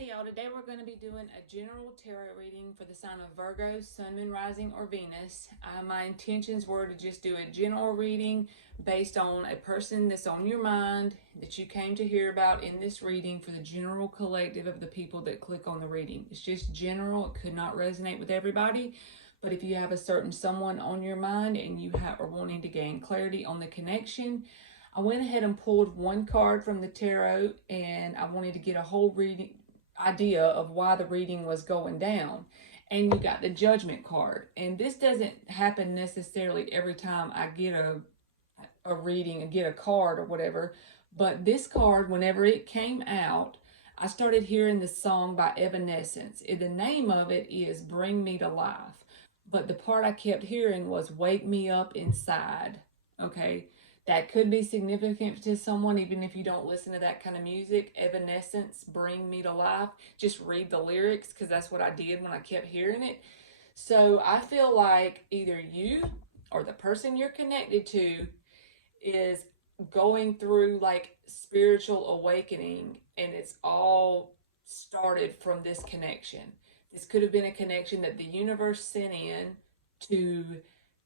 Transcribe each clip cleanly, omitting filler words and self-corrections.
Hey y'all, today we're going to be doing a general tarot reading for the sign of Virgo, Sun, Moon, Rising, or Venus. My intentions were to just do a general reading based on a person that's on your mind that you came to hear about in this reading for the general collective of the people that click on the reading. It's just general, it could not resonate with everybody, but if you have a certain someone on your mind and you are wanting to gain clarity on the connection, I went ahead and pulled one card from the tarot and I wanted to get a whole reading idea of why the reading was going down. And you got the judgment card. And this doesn't happen necessarily every time I get a reading and get a card or whatever. But this card, whenever it came out, I started hearing this song by Evanescence. The name of it is Bring Me to Life. But the part I kept hearing was Wake Me Up Inside. Okay. That could be significant to someone, even if you don't listen to that kind of music. Evanescence, Bring Me to Life. Just read the lyrics, because that's what I did when I kept hearing it. So I feel like either you or the person you're connected to is going through like spiritual awakening, and it's all started from this connection. This could have been a connection that the universe sent in to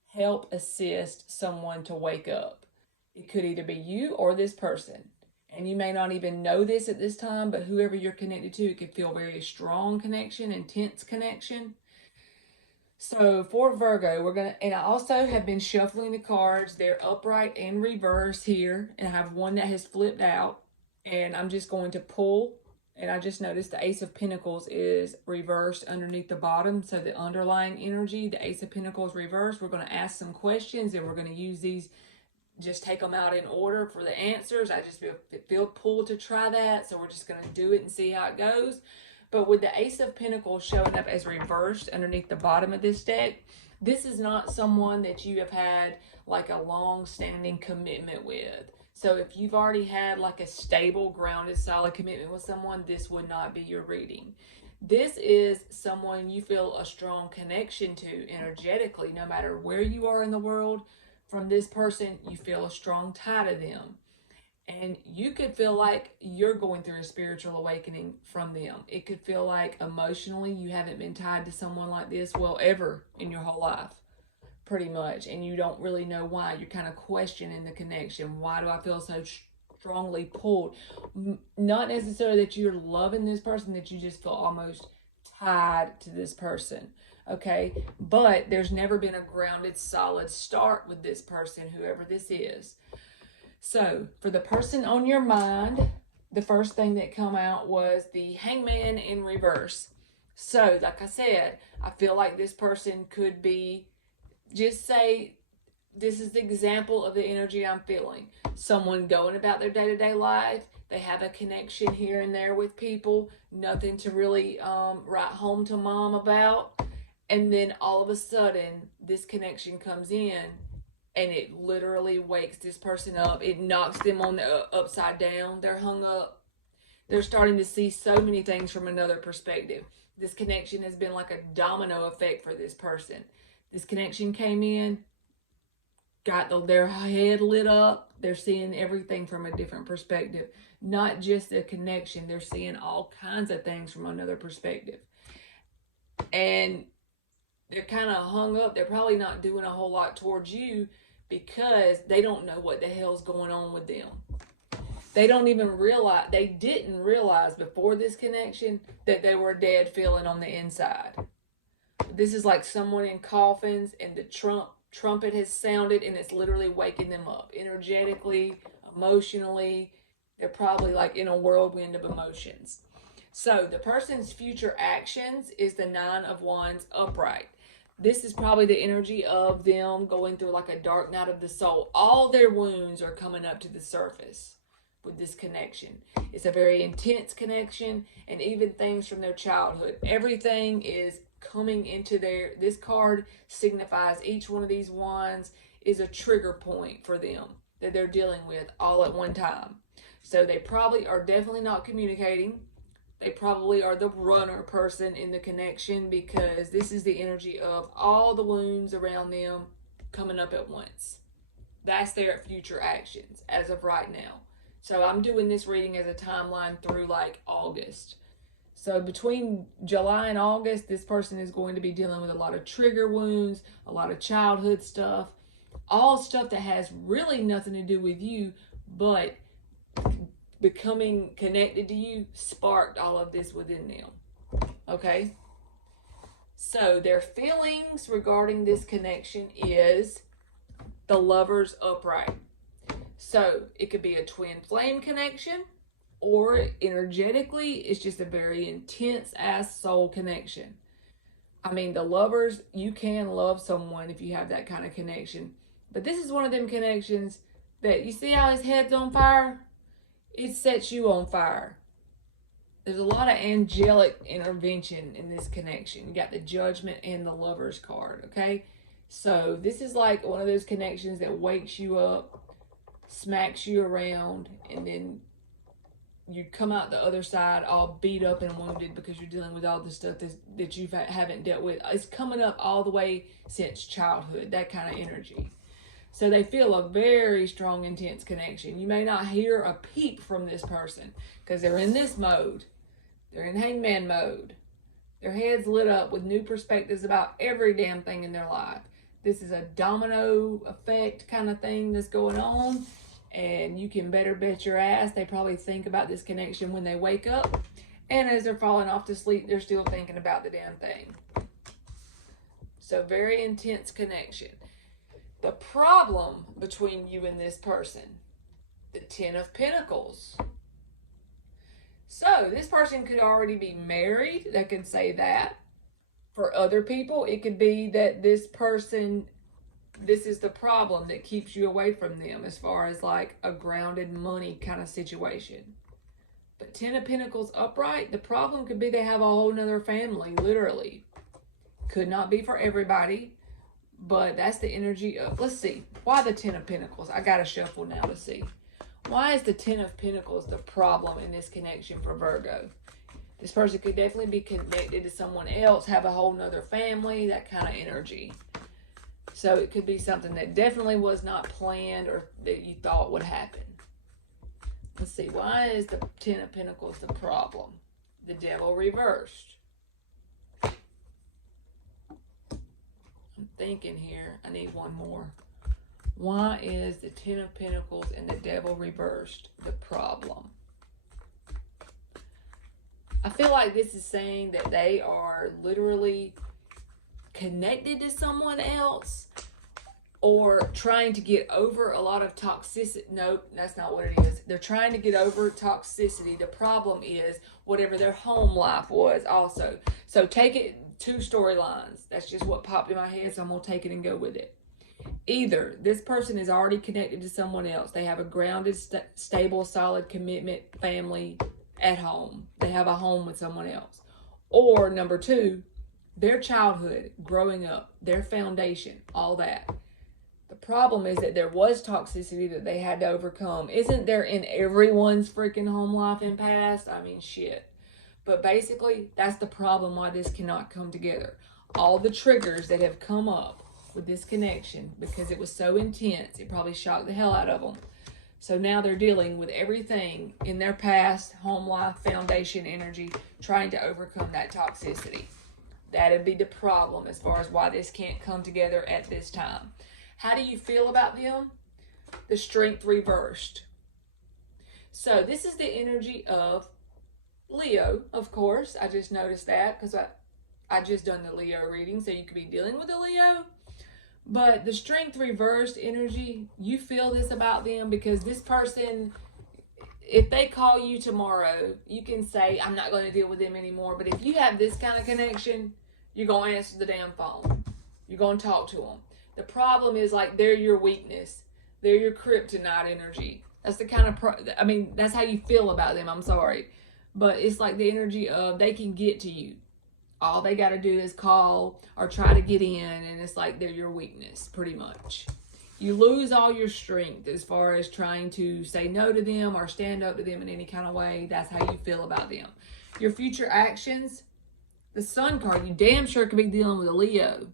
help assist someone to wake up. It could either be you or this person. And you may not even know this at this time, but whoever you're connected to, it could feel very strong connection, intense connection. So for Virgo, and I also have been shuffling the cards. They're upright and reverse here. And I have one that has flipped out. And I'm just going to pull. And I just noticed the Ace of Pentacles is reversed underneath the bottom. So the underlying energy, the Ace of Pentacles reversed. We're going to ask some questions and we're going to use these, just take them out in order for the answers. I just feel pulled to try that, so we're just going to do it and see how it goes. But with the Ace of Pentacles showing up as reversed underneath the bottom of this deck, this is not someone that you have had like a long-standing commitment with. So if you've already had like a stable, grounded, solid commitment with someone, this would not be your reading. This is someone you feel a strong connection to energetically, no matter where you are in the world. From this person, you feel a strong tie to them. And you could feel like you're going through a spiritual awakening from them. It could feel like emotionally you haven't been tied to someone like this, well, ever in your whole life, pretty much. And you don't really know why. You're kind of questioning the connection. Why do I feel so strongly pulled? Not necessarily that you're loving this person, that you just feel almost tied to this person. Okay, but there's never been a grounded, solid start with this person, whoever this is. So for the person on your mind, the first thing that come out was the Hangman in reverse. So like I said, I feel like this person could be, just say, this is the example of the energy I'm feeling. Someone going about their day-to-day life. They have a connection here and there with people. Nothing to really write home to mom about. And then all of a sudden, this connection comes in and it literally wakes this person up. It knocks them on the upside down. They're hung up. They're starting to see so many things from another perspective. This connection has been like a domino effect for this person. This connection came in, got their head lit up. They're seeing everything from a different perspective. Not just the connection. They're seeing all kinds of things from another perspective. And they're kind of hung up. They're probably not doing a whole lot towards you because they don't know what the hell's going on with them. They didn't realize before this connection that they were dead feeling on the inside. This is like someone in coffins and the trumpet has sounded and it's literally waking them up energetically, emotionally. They're probably like in a whirlwind of emotions. So the person's future actions is the Nine of Wands upright. This is probably the energy of them going through like a dark night of the soul. All their wounds are coming up to the surface with this connection. It's a very intense connection, and even things from their childhood. Everything is coming into this card signifies each one of these wands is a trigger point for them that they're dealing with all at one time. So they probably are definitely not communicating. They probably are the runner person in the connection, because this is the energy of all the wounds around them coming up at once. That's their future actions as of right now. So I'm doing this reading as a timeline through like August. So between July and August, this person is going to be dealing with a lot of trigger wounds, a lot of childhood stuff, all stuff that has really nothing to do with you, but becoming connected to you sparked all of this within them. Okay? So their feelings regarding this connection is the Lover's upright. So it could be a twin flame connection, or energetically, it's just a very intense ass soul connection. I mean, the Lovers, you can love someone if you have that kind of connection. But this is one of them connections that, you see how his head's on fire? It sets you on fire. There's a lot of angelic intervention in this connection. You got the Judgment and the Lover's card, okay? So this is like one of those connections that wakes you up, smacks you around, and then you come out the other side all beat up and wounded because you're dealing with all the stuff that you haven't dealt with. It's coming up all the way since childhood, that kind of energy. So they feel a very strong, intense connection. You may not hear a peep from this person because they're in this mode. They're in hangman mode. Their head's lit up with new perspectives about every damn thing in their life. This is a domino effect kind of thing that's going on. And you can better bet your ass they probably think about this connection when they wake up. And as they're falling off to sleep, they're still thinking about the damn thing. So very intense connection. The problem between you and this person, the Ten of Pentacles. So this person could already be married. They could say that. For other people, it could be that this person, this is the problem that keeps you away from them as far as like a grounded money kind of situation. But Ten of Pentacles upright, the problem could be they have a whole nother family, literally. Could not be for everybody, but that's the energy of, let's see, why the Ten of Pentacles? I got to shuffle now to see. Why is the Ten of Pentacles the problem in this connection for Virgo? This person could definitely be connected to someone else, have a whole nother family, that kind of energy. So it could be something that definitely was not planned or that you thought would happen. Let's see, why is the Ten of Pentacles the problem? The Devil reversed. I'm thinking here, I need one more. Why is the Ten of Pentacles and the Devil reversed the problem? I feel like this is saying that they are literally connected to someone else or trying to get over a lot of toxicity. Nope, that's not what it is. They're trying to get over toxicity. The problem is whatever their home life was also. So take it, two storylines. That's just what popped in my head, so I'm going to take it and go with it. Either this person is already connected to someone else. They have a grounded, stable, solid commitment family at home. They have a home with someone else. Or number two, their childhood, growing up, their foundation, all that. The problem is that there was toxicity that they had to overcome. Isn't there in everyone's freaking home life and past? I mean, shit. But basically, that's the problem why this cannot come together. All the triggers that have come up with this connection, because it was so intense, it probably shocked the hell out of them. So now they're dealing with everything in their past, home life, foundation, energy, trying to overcome that toxicity. That'd be the problem as far as why this can't come together at this time. How do you feel about them? The Strength reversed. So this is the energy of Leo, of course. I just noticed that because I just done the Leo reading, so you could be dealing with a Leo. But the Strength reversed energy, you feel this about them because this person, if they call you tomorrow, you can say, I'm not going to deal with them anymore. But if you have this kind of connection, you're going to answer the damn phone. You're going to talk to them. The problem is like they're your weakness. They're your kryptonite energy. That's the kind of, that's how you feel about them. I'm sorry. But it's like the energy of they can get to you. All they got to do is call or try to get in, and it's like they're your weakness, pretty much. You lose all your strength as far as trying to say no to them or stand up to them in any kind of way. That's how you feel about them. Your future actions, the Sun card, you damn sure could be dealing with a Leo.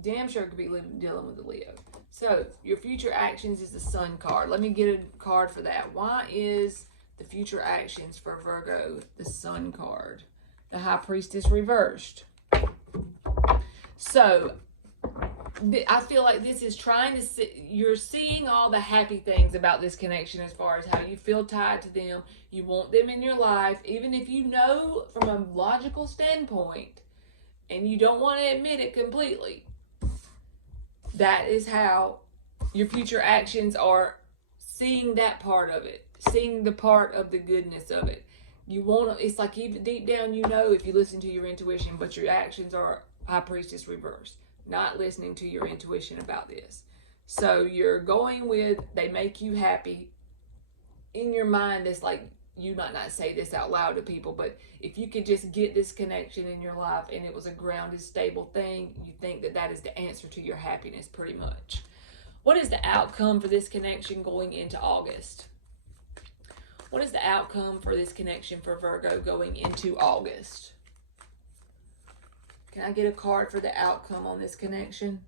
Damn sure could be dealing with a Leo. So, your future actions is the Sun card. Let me get a card for that. Why is the future actions for Virgo, the Sun card, the High Priestess reversed. So I feel like this is trying to see, you're seeing all the happy things about this connection as far as how you feel tied to them. You want them in your life, even if you know from a logical standpoint and you don't want to admit it completely. That is how your future actions are seeing that part of it, seeing the part of the goodness of it. You want to, it's like even deep down, you know, if you listen to your intuition, but your actions are High Priestess reversed. Not listening to your intuition about this. So you're going with, they make you happy. In your mind, it's like, you might not say this out loud to people, but if you could just get this connection in your life and it was a grounded, stable thing, you think that that is the answer to your happiness pretty much. What is the outcome for this connection going into August? What is the outcome for this connection for Virgo going into August? Can I get a card for the outcome on this connection?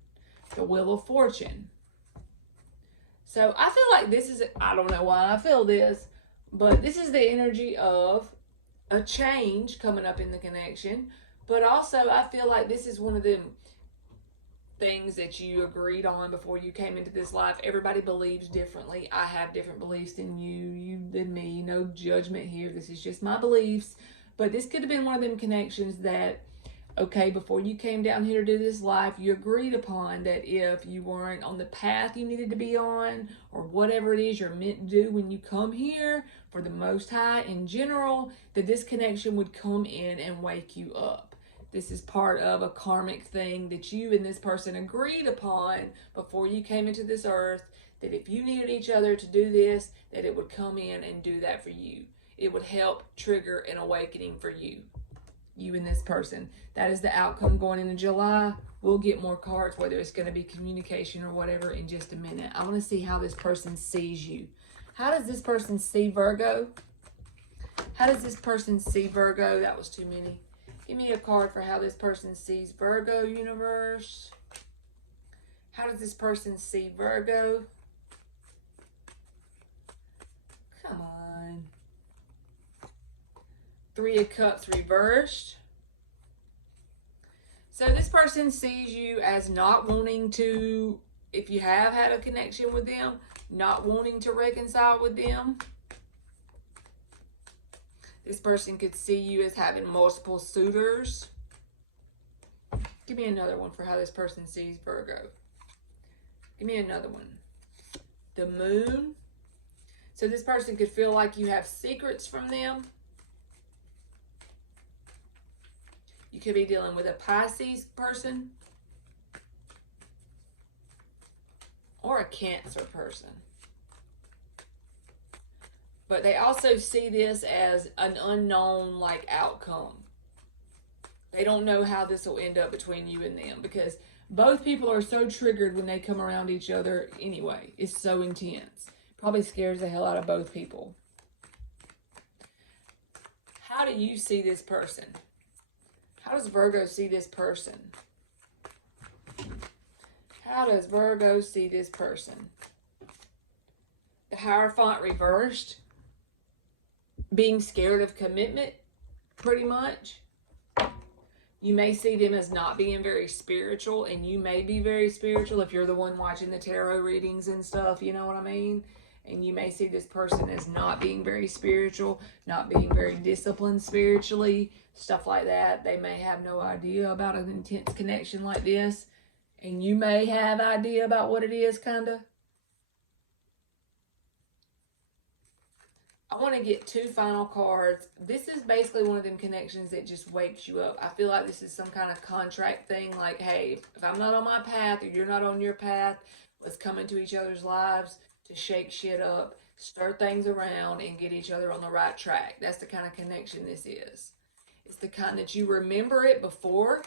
The Wheel of Fortune. So I feel like this is, I don't know why I feel this, but this is the energy of a change coming up in the connection. But also I feel like this is one of them things that you agreed on before you came into this life. Everybody believes differently. I have different beliefs than you than me. No judgment here. This is just my beliefs. But this could have been one of them connections that, okay, before you came down here to do this life, you agreed upon that if you weren't on the path you needed to be on, or whatever it is you're meant to do when you come here for the Most High in general, that this connection would come in and wake you up. This is part of a karmic thing that you and this person agreed upon before you came into this earth, that if you needed each other to do this, that it would come in and do that for you. It would help trigger an awakening for you. You and this person. That is the outcome going into July. We'll get more cards, whether it's going to be communication or whatever, in just a minute. I want to see how this person sees you. How does this person see Virgo? How does this person see Virgo? That was too many. Give me a card for how this person sees Virgo, universe. How does this person see Virgo? Come on. Three of Cups reversed. So this person sees you as not wanting to, if you have had a connection with them, not wanting to reconcile with them. This person could see you as having multiple suitors. Give me another one for how this person sees Virgo. Give me another one. The Moon. So this person could feel like you have secrets from them. You could be dealing with a Pisces person or a Cancer person. But they also see this as an unknown outcome. They don't know how this will end up between you and them, because both people are so triggered when they come around each other anyway. It's so intense. Probably scares the hell out of both people. How do you see this person? How does Virgo see this person? How does Virgo see this person? The Hierophant reversed. Being scared of commitment, pretty much. You may see them as not being very spiritual, and you may be very spiritual if you're the one watching the tarot readings and stuff, you know what I mean? And you may see this person as not being very spiritual, not being very disciplined spiritually, stuff like that. They may have no idea about an intense connection like this, and you may have idea about what it is, kind of. I want to get two final cards. This is basically one of them connections that just wakes you up. I feel like this is some kind of contract thing, like, hey, if I'm not on my path or you're not on your path, let's come into each other's lives to shake shit up, stir things around, and get each other on the right track. That's the kind of connection this is. It's the kind that you remember it before.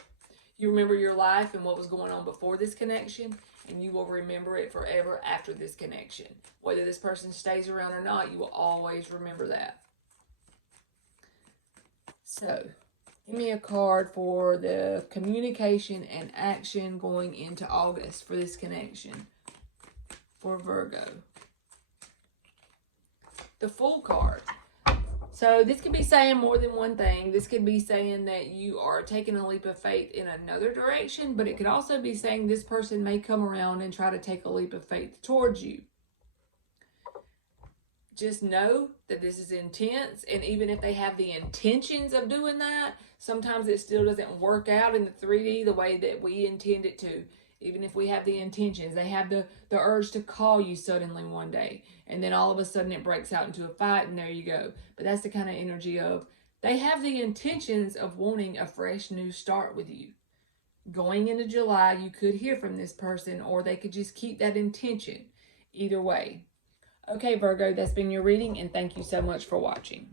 You remember your life and what was going on before this connection, and you will remember it forever after this connection. Whether this person stays around or not, you will always remember that. So, give me a card for the communication and action going into August for this connection for Virgo. The Fool card. So this could be saying more than one thing. This could be saying that you are taking a leap of faith in another direction, but it could also be saying this person may come around and try to take a leap of faith towards you. Just know that this is intense, and even if they have the intentions of doing that, sometimes it still doesn't work out in the 3D the way that we intend it to. Even if we have the intentions, they have the urge to call you suddenly one day, and then all of a sudden it breaks out into a fight, and there you go. But that's the kind of energy of they have the intentions of wanting a fresh new start with you. Going into July, you could hear from this person, or they could just keep that intention. Either way. Okay, Virgo, that's been your reading, and thank you so much for watching.